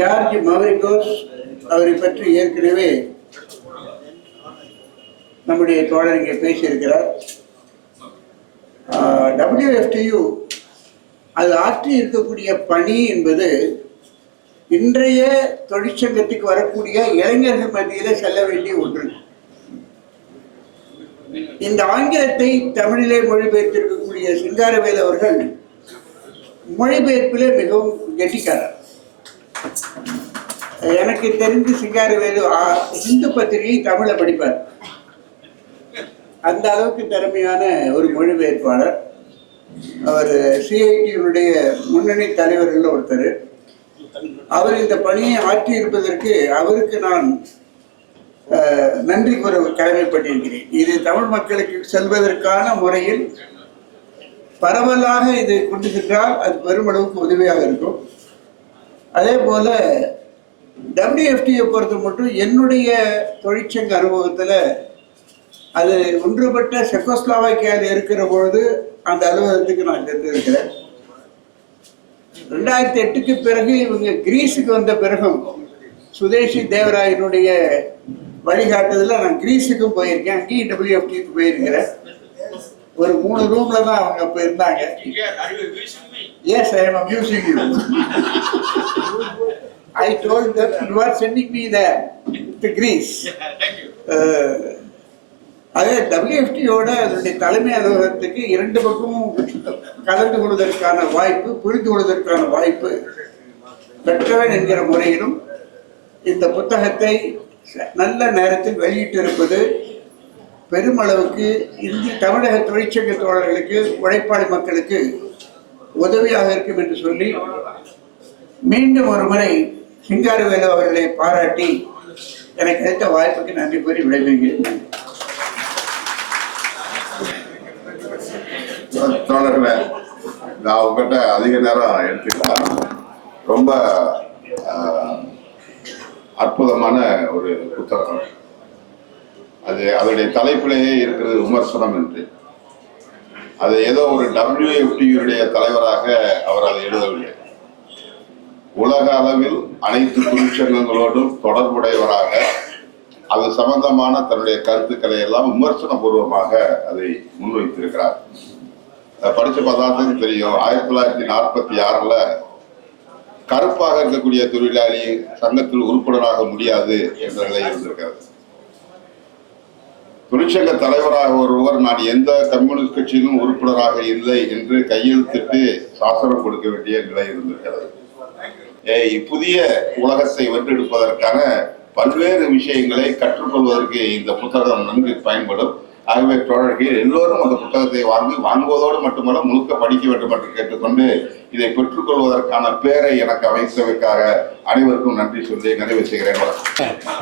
George மவரிகோஸ் அவரை பற்றி ஏற்கனவே நம்முடைய தோழர் இங்கே பேசியிருக்கிறார். டபிள்யூஎஃப்டியு அது ஆற்றி இருக்கக்கூடிய பணி என்பது இன்றைய தொழிற்சங்கத்துக்கு வரக்கூடிய இளைஞர்கள் மத்தியில் செல்ல வேண்டிய ஒன்று. இந்த ஆங்கிலத்தை தமிழிலே மொழிபெயர்த்திருக்கக்கூடிய சிங்காரவேல் அவர்கள் மொழிபெயர்ப்பிலே மிகவும் கெட்டிக்காரர். எனக்கு தெரிந்து சிங்காரவேலு வேலு இந்து பத்திரிகை தமிழை படிப்பார். அந்த அளவுக்கு திறமையான ஒரு மொழிபெயர்ப்பாளர் அவர் சிஐடியினுடைய முன்னணி தலைவர்கள் ஒருத்தர். அவர் இந்த பணியை ஆற்றி இருப்பதற்கு அவருக்கு நான் நன்றி கூற கடமைப்பட்டிருக்கிறேன். இது தமிழ் மக்களுக்கு செல்வதற்கான முறையில் பரவலாக இதை கொண்டு சென்றால் அது பெருமளவுக்கு உதவியாக இருக்கும். அதே போல டபிள்யூஎஃப்டியை பொறுத்த மட்டும் என்னுடைய தொழிற்சங்க அனுபவத்தில் அது ஒன்றுபட்ட செக்கோஸ்லாவாக்கியாவில் இருக்கிற பொழுது அந்த அலுவலகத்துக்கு நான் சென்றிருக்கிறேன். ரெண்டாயிரத்தி எட்டுக்கு பிறகு இவங்க கிரீஸுக்கு வந்த பிறகும் சுதேஷி தேவராயனுடைய வழிகாட்டுதலில் நான் கிரீஸுக்கும் போயிருக்கேன் அங்கேயும் டபிள்யூஎஃப்டிக்கு போயிருக்கிறேன். ஒரு மூணு ரூம்ல தான் அவங்க அப்போ இருந்தாங்க yes I am amusing you I told that you are sending me the to Greece அதே டபிள்யூஎஃப்டியோட அதனுடைய தலைமை அலுவலகத்துக்கு இரண்டு பக்கமும் கலந்து கொள்வதற்கான வாய்ப்பு புரிந்து கொள்வதற்கான வாய்ப்பு பெற்றவன் என்கிற முறையிலும் இந்த புத்தகத்தை நல்ல நேரத்தில் வெளியிட்டிருப்பது பெருமளவுக்கு இந்திய தமிழக தொழிற்சங்க தோழர்களுக்கு உழைப்பாளி மக்களுக்கு உதவியாக இருக்கும் என்று சொல்லி மீண்டும் ஒரு முறை சிங்காரவேலு அவர்களை பாராட்டி எனக்கு கிடைத்த வாய்ப்புக்கு நன்றி கூறி விடைபெறுகிறேன். தோழர்களே நான் உங்ககிட்ட அதிக நேரம் எடுத்துக்கலாம். ரொம்ப அற்புதமான ஒரு புத்தகம். அது அதனுடைய தலைப்பிலேயே இருக்கிறது விமர்சனம் என்று. அது ஏதோ ஒரு டபிள்யூஎஃப்டியுடைய தலைவராக அவர் அதை எழுதவில்லை. உலக அளவில் அனைத்து தொழிற்சங்கங்களோடும் தொடர்புடையவராக அது சம்பந்தமான தன்னுடைய கருத்துக்களை எல்லாம் விமர்சனபூர்வமாக அதை முன்வைத்திருக்கிறார். அதை படிச்சு தெரியும் ஆயிரத்தி தொள்ளாயிரத்தி நாற்பத்தி ஆறுல கருப்பாக இருக்கக்கூடிய தொழிலாளி சங்கத்தில் உறுப்பினராக முடியாது என்ற நிலை இருந்திருக்கிறது. தொழிற்சங்க தலைவராக ஒருவர் நான் எந்த கம்யூனிஸ்ட் கட்சியிலும் உறுப்பினராக இல்லை என்று கையெழுத்திட்டு சாசனம் கொடுக்க வேண்டிய நிலை இருந்திருக்கிறது. ஏய், புதிய உலகத்தை வென்றெடுப்பதற்கான பல்வேறு விஷயங்களை கற்றுக்கொள்வதற்கு இந்த புத்தகம் நன்கு பயன்படும். ஆகவே தோழர்கள் எல்லோரும் அந்த புத்தகத்தை வாங்கி வாங்குவதோடு மட்டுமல்ல முழுக்க படிக்க வேண்டும் என்று கேட்டுக்கொண்டு இதை பெற்றுக்கொள்வதற்கான பேரை எனக்கு அமைத்ததற்காக அனைவருக்கும் நன்றி சொல்லி நிறைவு செய்கிறேன். வணக்கம்.